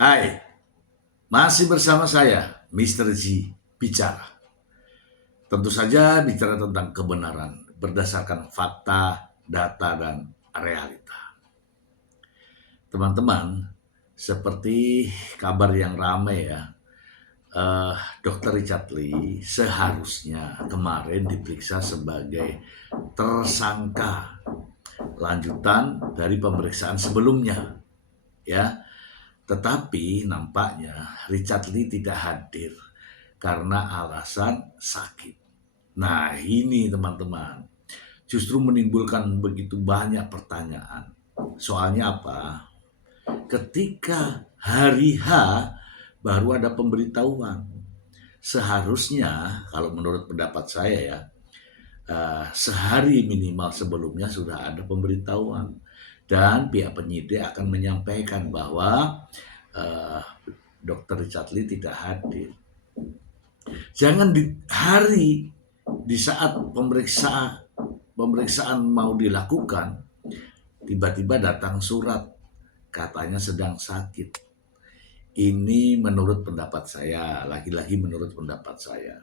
Hai, masih bersama saya, Mr. G. Bicara. Tentu saja bicara tentang kebenaran berdasarkan fakta, data, dan realita. Teman-teman, seperti kabar yang ramai ya, Dr. Richard Lee seharusnya kemarin diperiksa sebagai tersangka lanjutan dari pemeriksaan sebelumnya, ya. Tetapi nampaknya Richard Lee tidak hadir karena alasan sakit. Nah ini teman-teman, justru menimbulkan begitu banyak pertanyaan. Soalnya apa? Ketika hari H baru ada pemberitahuan. Seharusnya kalau menurut pendapat saya ya, sehari minimal sebelumnya sudah ada pemberitahuan. Dan pihak penyidik akan menyampaikan bahwa uh, Dr. Richard Lee tidak hadir. Jangan di hari di saat pemeriksaan mau dilakukan, tiba-tiba datang surat katanya sedang sakit. Ini menurut pendapat saya, lagi-lagi menurut pendapat saya,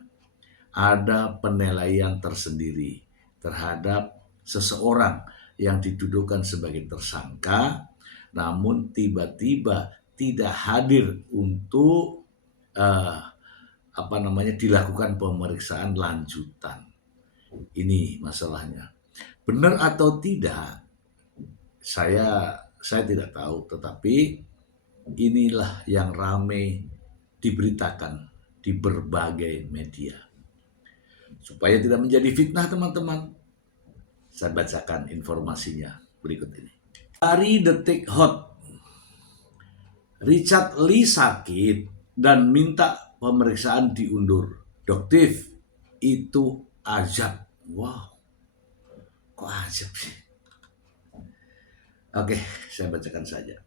ada penilaian tersendiri terhadap seseorang yang dituduhkan sebagai tersangka, namun tiba-tiba tidak hadir untuk dilakukan pemeriksaan lanjutan. Ini masalahnya. Benar atau tidak, saya tidak tahu, tetapi inilah yang ramai diberitakan di berbagai media. Supaya tidak menjadi fitnah teman-teman, saya bacakan informasinya berikut ini. Dari Detik Hot, Richard Lee sakit dan minta pemeriksaan diundur. Doktif, itu ajab. Wow, kok ajab sih? Oke, saya bacakan saja.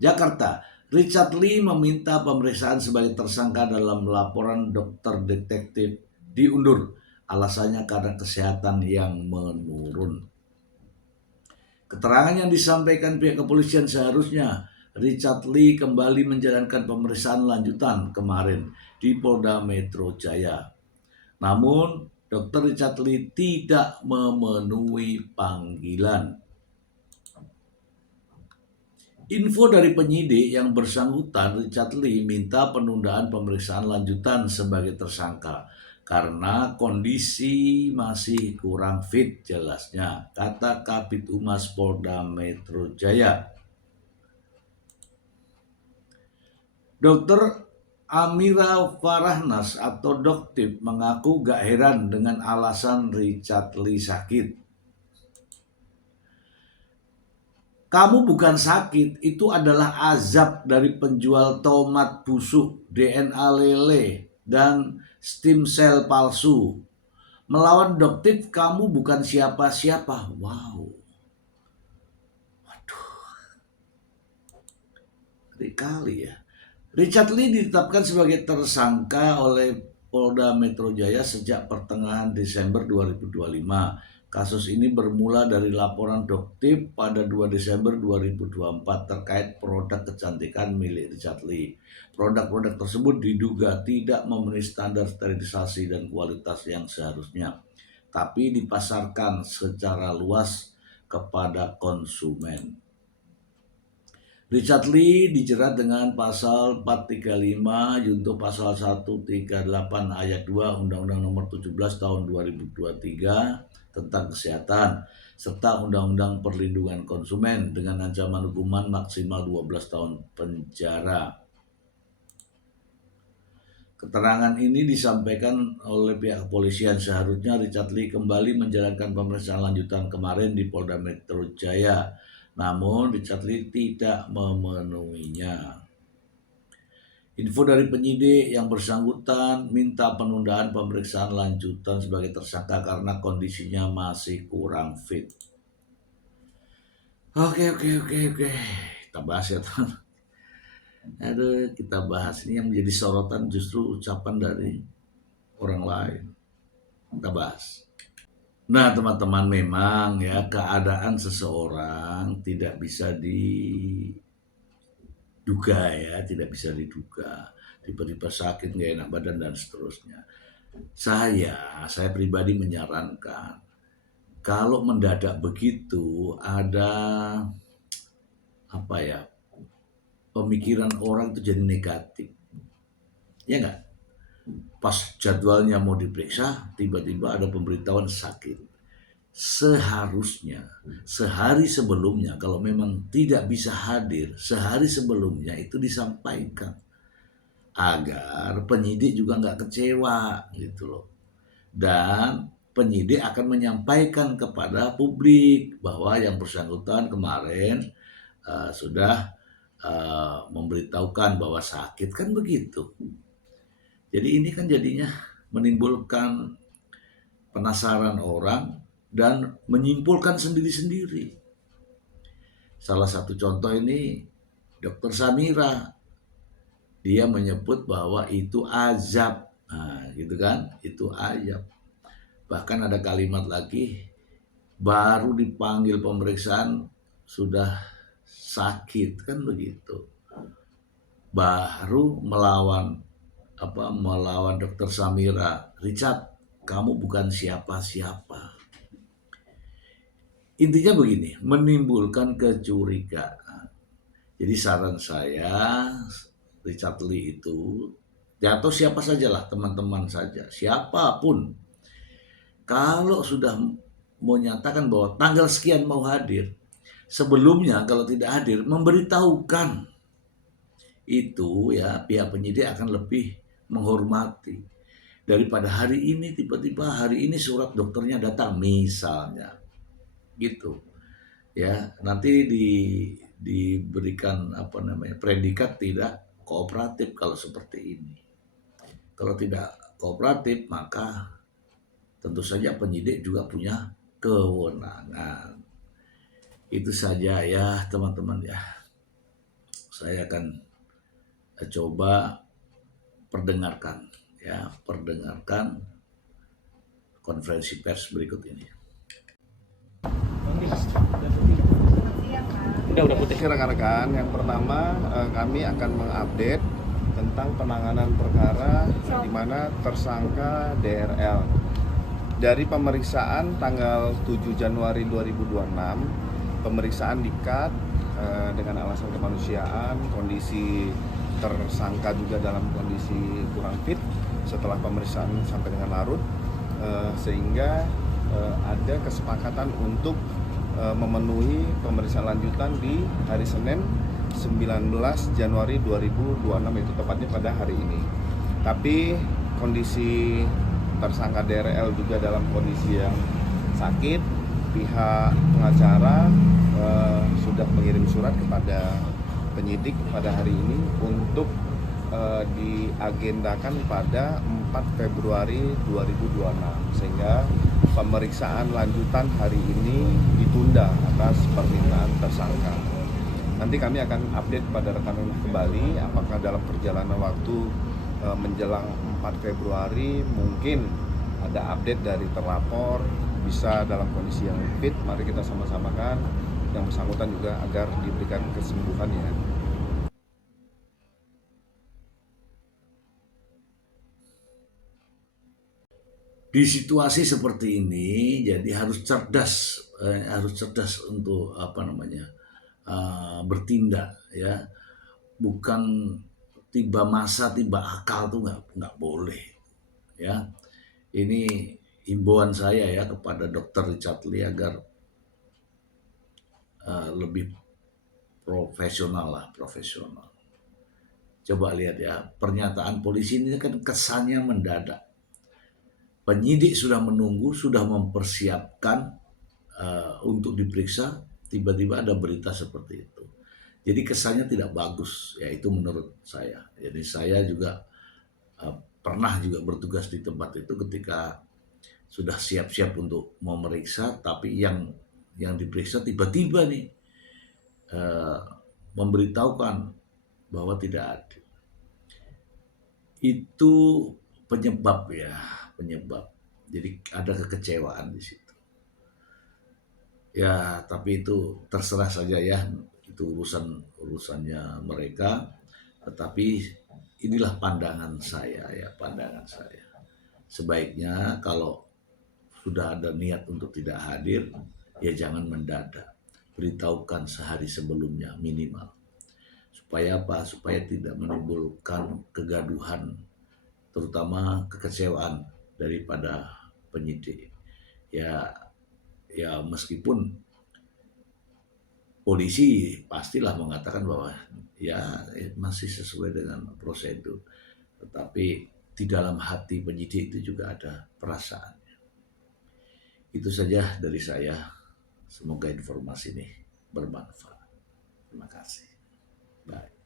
Jakarta, Richard Lee meminta pemeriksaan sebagai tersangka dalam laporan dokter detektif diundur. Alasannya karena kesehatan yang menurun. Keterangan yang disampaikan pihak kepolisian seharusnya Richard Lee kembali menjalankan pemeriksaan lanjutan kemarin di Polda Metro Jaya. Namun, Dr. Richard Lee tidak memenuhi panggilan. Info dari penyidik yang bersangkutan, Richard Lee minta penundaan pemeriksaan lanjutan sebagai tersangka karena kondisi masih kurang fit jelasnya, kata Kabid Humas Polda Metro Jaya. Dr. Amira Farahnas atau Doktip mengaku gak heran dengan alasan Richard Lee sakit. Kamu bukan sakit, itu adalah azab dari penjual tomat busuk, DNA lele, dan stem cell palsu. Melawan Doktip kamu bukan siapa-siapa. Wow. Waduh. Ngeri kali ya. Richard Lee ditetapkan sebagai tersangka oleh Polda Metro Jaya sejak pertengahan Desember 2025. Kasus ini bermula dari laporan Doktip pada 2 Desember 2024 terkait produk kecantikan milik Richard Lee. Produk-produk tersebut diduga tidak memenuhi standar sterilisasi dan kualitas yang seharusnya, tapi dipasarkan secara luas kepada konsumen. Richard Lee dijerat dengan pasal 435 junto pasal 138 ayat 2 Undang-Undang Nomor 17 Tahun 2023 tentang kesehatan serta Undang-Undang Perlindungan Konsumen dengan ancaman hukuman maksimal 12 tahun penjara. Keterangan ini disampaikan oleh pihak kepolisian. Seharusnya Richard Lee kembali menjalankan pemeriksaan lanjutan kemarin di Polda Metro Jaya. Namun Richard Lee tidak memenuhinya. Info dari penyidik yang bersangkutan minta penundaan pemeriksaan lanjutan sebagai tersangka karena kondisinya masih kurang fit. Oke. Kita bahas ya teman. Aduh, kita bahas ini yang menjadi sorotan justru ucapan dari orang lain. Kita bahas. Nah teman-teman, memang ya keadaan seseorang tidak bisa duga ya, tidak bisa diduga. Tiba-tiba sakit, nggak enak badan dan seterusnya. Saya pribadi menyarankan kalau mendadak begitu ada apa ya, pemikiran orang itu jadi negatif, ya nggak? Pas jadwalnya mau diperiksa, tiba-tiba ada pemberitahuan sakit. Seharusnya sehari sebelumnya, kalau memang tidak bisa hadir, sehari sebelumnya itu disampaikan agar penyidik juga nggak kecewa gitu loh. Dan penyidik akan menyampaikan kepada publik bahwa yang bersangkutan kemarin sudah memberitahukan bahwa sakit, kan begitu. Jadi ini kan jadinya menimbulkan penasaran orang dan menyimpulkan sendiri-sendiri. Salah satu contoh ini Dokter Samira, dia menyebut bahwa itu azab, nah, gitu kan, itu azab. Bahkan ada kalimat lagi, baru dipanggil pemeriksaan sudah sakit, kan begitu. Baru melawan Dokter Samira, Richard, kamu bukan siapa-siapa. Intinya begini, menimbulkan kecurigaan. Jadi saran saya, Richard Lee itu, ya atau siapa sajalah, teman-teman saja, siapapun, kalau sudah menyatakan bahwa tanggal sekian mau hadir, sebelumnya kalau tidak hadir, memberitahukan. Itu ya, pihak penyidik akan lebih menghormati. Daripada hari ini, tiba-tiba hari ini surat dokternya datang, misalnya. Gitu. Ya, nanti diberikan predikat tidak kooperatif kalau seperti ini. Kalau tidak kooperatif, maka tentu saja penyidik juga punya kewenangan. Itu saja ya teman-teman ya. Saya akan coba perdengarkan konferensi pers berikut ini. Udah putih. Rekan-rekan, yang pertama kami akan mengupdate tentang penanganan perkara di mana tersangka DRL. Dari pemeriksaan tanggal 7 Januari 2026, pemeriksaan di-cut dengan alasan kemanusiaan, kondisi tersangka juga dalam kondisi kurang fit setelah pemeriksaan sampai dengan larut, sehingga ada kesepakatan untuk memenuhi pemeriksaan lanjutan di hari Senin 19 Januari 2026, itu tepatnya pada hari ini. Tapi kondisi tersangka DRL juga dalam kondisi yang sakit. Pihak pengacara sudah mengirim surat kepada penyidik pada hari ini untuk diagendakan pada 4 Februari 2026, sehingga pemeriksaan lanjutan hari ini ditunda atas permintaan tersangka. Nanti kami akan update pada rekan-rekan kembali apakah dalam perjalanan waktu menjelang 4 Februari mungkin ada update dari terlapor bisa dalam kondisi yang fit. Mari kita sama-samakan yang bersangkutan juga agar diberikan kesembuhannya. Di situasi seperti ini, jadi harus cerdas untuk bertindak ya. Bukan tiba masa tiba akal tuh nggak boleh ya. Ini himbauan saya ya kepada Dr. Richard Lee agar lebih profesional. Coba lihat ya, pernyataan polisi ini kan kesannya mendadak. Penyidik sudah menunggu, sudah mempersiapkan untuk diperiksa, tiba-tiba ada berita seperti itu. Jadi kesannya tidak bagus, ya itu menurut saya. Jadi saya juga pernah juga bertugas di tempat itu ketika sudah siap-siap untuk memeriksa, tapi yang diperiksa tiba-tiba nih memberitahukan bahwa tidak ada. Itu penyebab. Jadi ada kekecewaan di situ. Ya, tapi itu terserah saja ya. Itu itu urusannya mereka, tetapi inilah pandangan saya ya, pandangan saya. Sebaiknya kalau sudah ada niat untuk tidak hadir, ya jangan mendadak. Beritahukan sehari sebelumnya minimal. Supaya apa? Supaya tidak menimbulkan kegaduhan, terutama kekecewaan daripada penyidik. Ya meskipun polisi pastilah mengatakan bahwa ya masih sesuai dengan prosedur, tetapi di dalam hati penyidik itu juga ada perasaan. Itu saja dari saya. Semoga informasi ini bermanfaat. Terima kasih. Bye.